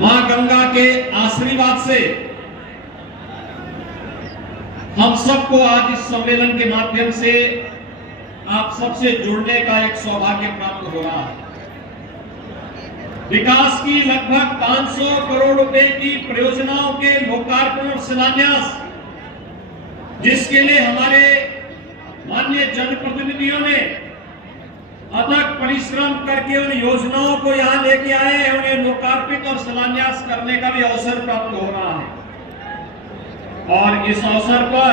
मां गंगा के आशीर्वाद से हम सबको आज इस सम्मेलन के माध्यम से आप सबसे जुड़ने का एक सौभाग्य प्राप्त हो रहा है। विकास की लगभग 500 करोड़ रुपए की परियोजनाओं के लोकार्पण और शिलान्यास, जिसके लिए हमारे माननीय जनप्रतिनिधियों ने अथक परिश्रम करके उन योजनाओं को यहां लेके आए हैं, उन्हें लोकार्पित और शिलान्यास करने का भी अवसर प्राप्त हो रहा है। और इस अवसर पर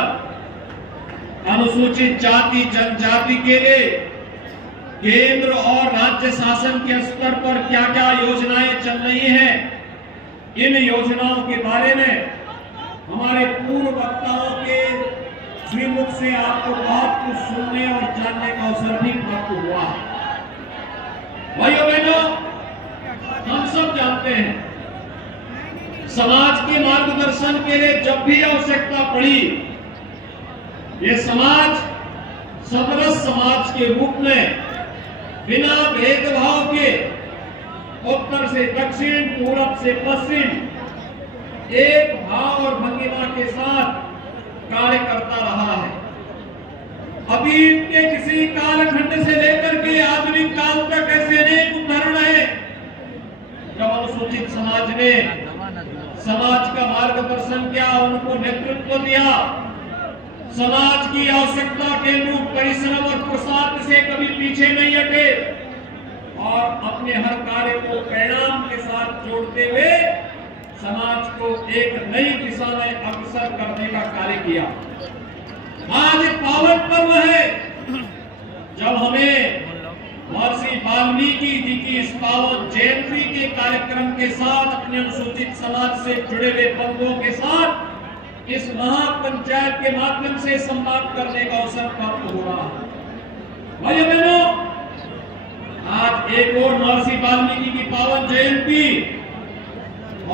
अनुसूचित जाति जनजाति के लिए केंद्र और राज्य शासन के स्तर पर क्या क्या योजनाएं चल रही हैं, इन योजनाओं के बारे में हमारे पूर्व वक्ताओं के श्रीमुख से आपको बहुत कुछ सुनने और जानने का अवसर भी प्राप्त हुआ है। भाइयों बहनों, हम सब जानते हैं समाज के मार्गदर्शन के लिए जब भी आवश्यकता पड़ी, ये समाज समरस समाज के रूप में बिना भेदभाव के उत्तर से दक्षिण, पूरब से पश्चिम एक भाव और भंगिमा के साथ कार्य करता रहा है। अभी के किसी कालखंड से लेकर के आधुनिक काल तक ऐसे अनेक उदाहरण है जब अनुसूचित समाज ने समाज का मार्गदर्शन किया, उनको नेतृत्व दिया, समाज की आवश्यकता के अनुरूप परिश्रम और पुरुषार्थ से कभी पीछे नहीं हटे और अपने हर कार्य को परिणाम के साथ जोड़ते हुए समाज को एक नई दिशा में अग्रसर करने का कार्य किया। आज एक पावन पर्व है जब हमें महर्षि वाल्मीकि जी की इस पावन जयंती के कार्यक्रम के साथ अपने अनुसूचित समाज से जुड़े हुए बंधुओं के साथ इस महापंचायत के माध्यम से संवाद करने का अवसर प्राप्त हो रहा है। भाइयों बहनों, आज एक और महर्षि वाल्मीकि की पावन जयंती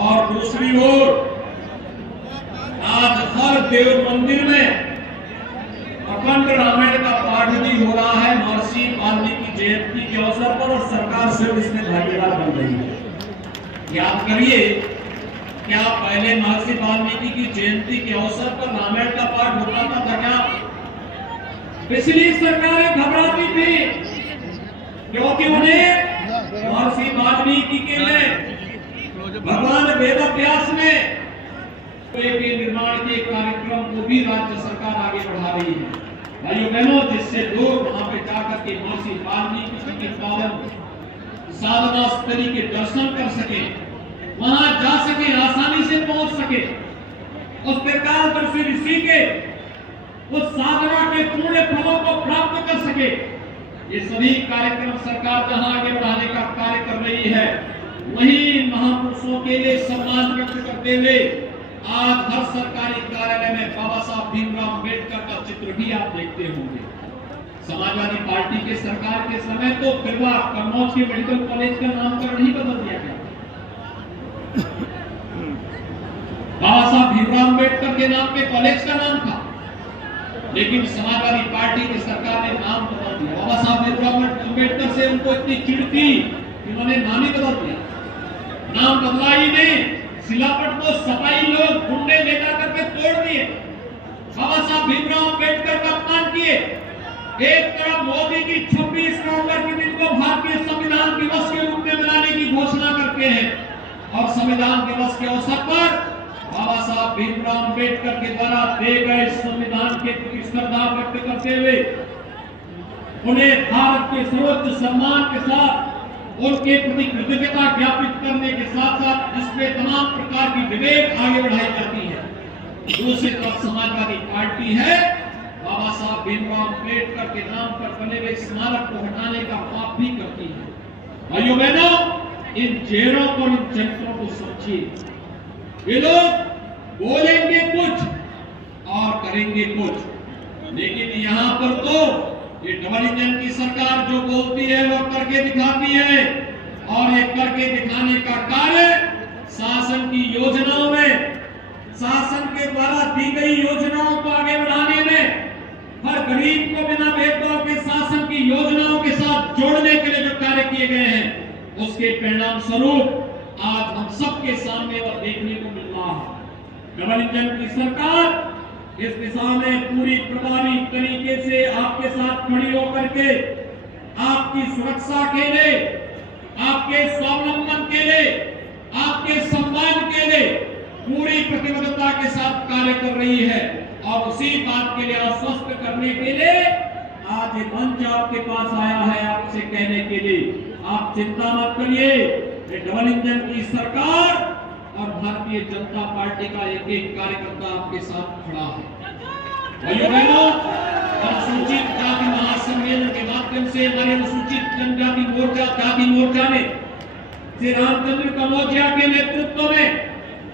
और दूसरी ओर आज हर देव मंदिर में अखंड रामायण का पाठ भी हो रहा है महर्षि वाल्मीकि जयंती के अवसर पर, और सरकार स्वयं इसमें भागीदार बन रही है। याद करिए, क्या पहले महर्षि वाल्मीकि की जयंती के अवसर पर रामायण का पाठ होता था क्या? पिछली सरकारें घबराती थी क्योंकि उन्हें महर्षि वाल्मीकि के लिए भगवान वेदव्यास ने के निर्माण के कार्यक्रम को भी राज्य सरकार आगे बढ़ा रही है। भाइयों बहनों, जिससे लोग वहां पे जाकर के महर्षि वाल्मीकि के पावन साधना स्थली के दर्शन कर सके, वहां जा सके, आसानी से पहुंच सके, उस त्रिकालदर्शी ऋषि के उस साधना के पूर्ण फलों को प्राप्त कर सके, ये सभी कार्यक्रम सरकार जहां आगे बढ़ाने का कार्य कर रही है, वहीं महापुरुषों के लिए सम्मान व्यक्त करते हुए आज हर सरकारी कार्यालय में बाबा साहब भीमराव अम्बेडकर का चित्र भी आप देखते होंगे। समाजवादी पार्टी के सरकार के समय तो बिरला कन्नौज के मेडिकल कॉलेज का नामकरण ही बदल दिया गया। बाबा साहब भीमराव अम्बेडकर के नाम पे कॉलेज का नाम था, लेकिन समाजवादी पार्टी की सरकार ने नाम बदल दिया। बाबा साहब भीमराव अम्बेडकर से उनको इतनी चिढ़ थी कि उन्होंने नाम ही बदल दिया। नाम बदला ही नहीं, शिलापट को सफाई लोग गुंडे लेकर करके तोड़ दिए। बाबा साहब भीमराव अम्बेडकर का अपमान किए। एक तरफ मोदी की 26 नवंबर के दिन को भारतीय संविधान दिवस के रूप में मनाने की घोषणा करते हैं, और संविधान दिवस के अवसर पर बाबा साहब भीमराव अम्बेडकर के द्वारा दिए गए संविधान के प्रति श्रद्धा व्यक्त करते हुए उन्हें भारत के सर्वोच्च सम्मान के साथ उनके प्रति कृतज्ञता ज्ञापित करने के साथ साथ इसमें तमाम प्रकार की डिबेट आगे बढ़ाई जाती है। दूसरी तरफ समाजवादी पार्टी है, बाबा साहब भीमराव अम्बेडकर के नाम पर बने हुए स्मारक को हटाने का पाप भी करती है। भाइयों बहनों, इन चेहरों को, इन चरित्रों को सोचिए। ये लोग बोलेंगे कुछ और करेंगे कुछ, लेकिन यहाँ पर तो ये डबल इंजन की सरकार जो बोलती है वो करके दिखाती है, और ये करके दिखाने का कार्य शासन की योजनाओं में, शासन के द्वारा दी गई योजनाओं को आगे बढ़ाने में, हर गरीब को बिना भेदभाव के शासन की योजनाओं के साथ जोड़ने के लिए जो कार्य किए गए हैं, उसके परिणाम स्वरूप आज हम सब सबके सामने वह देखने को मिल रहा है। डबल इंजन की सरकार इस दिशा में पूरी प्रभावी तरीके से आपके साथ खड़ी होकर के आपकी सुरक्षा के लिए, आपके स्वावलंबन के लिए, आपके सम्मान के लिए पूरी प्रतिबद्धता के साथ कार्य कर रही है। और उसी बात के लिए आश्वस्त करने के लिए आज ये मंच आपके पास आया है, आपसे कहने के लिए आप चिंता मत करिए। ये डबल इंजन की सरकार और भारतीय जनता पार्टी का एक एक कार्यकर्ता आपके साथ खड़ा है। भाइयों बहनों, अनुसूचित जाति महासम्मेलन के माध्यम से हमारे अनुसूचित जनजाति मोर्चा जाति मोर्चा ने श्री रामचंद्र कनौजिया के नेतृत्व में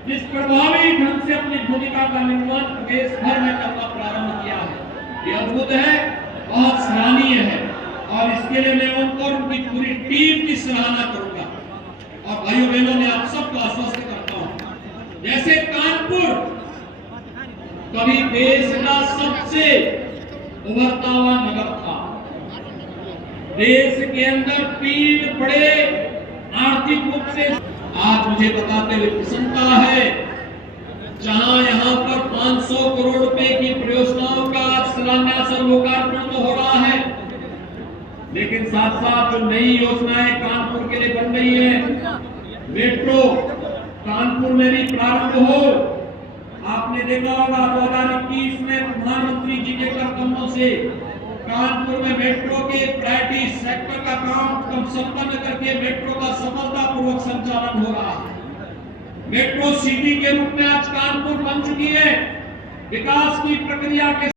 जिस प्रभावी ढंग से अपनी भूमिका का निर्वहन प्रदेश भर में करना प्रारंभ किया है, ये अद्भुत है, बहुत सराहनीय है। और इसके लिए मैं उनको और उनकी पूरी टीम की सराहना करूंगा। और भाइयों बहनों, मैं आप सबको आश्वस्त करता हूं, जैसे कानपुर कभी देश का सबसे उभरता हुआ नगर था, देश के अंदर 3 बड़े आर्थिक रूप से, आज मुझे बताते हुए प्रसन्नता है, जहां यहां पर 500 करोड़ रुपए की परियोजनाओं का शिलान्यास और लोकार्पण तो हो रहा है, लेकिन साथ साथ जो नई योजनाएं कानपुर के लिए बन रही है, मेट्रो कानपुर में भी प्रारंभ हो। आपने देखा होगा 2021 में प्रधानमंत्री जी के कदमों से कानपुर में मेट्रो के प्रायोरिटी सेक्टर का काम संपन्न करके मेट्रो का सफलतापूर्वक संचालन हो रहा है। मेट्रो सिटी के रूप में आज कानपुर बन चुकी है। विकास की प्रक्रिया के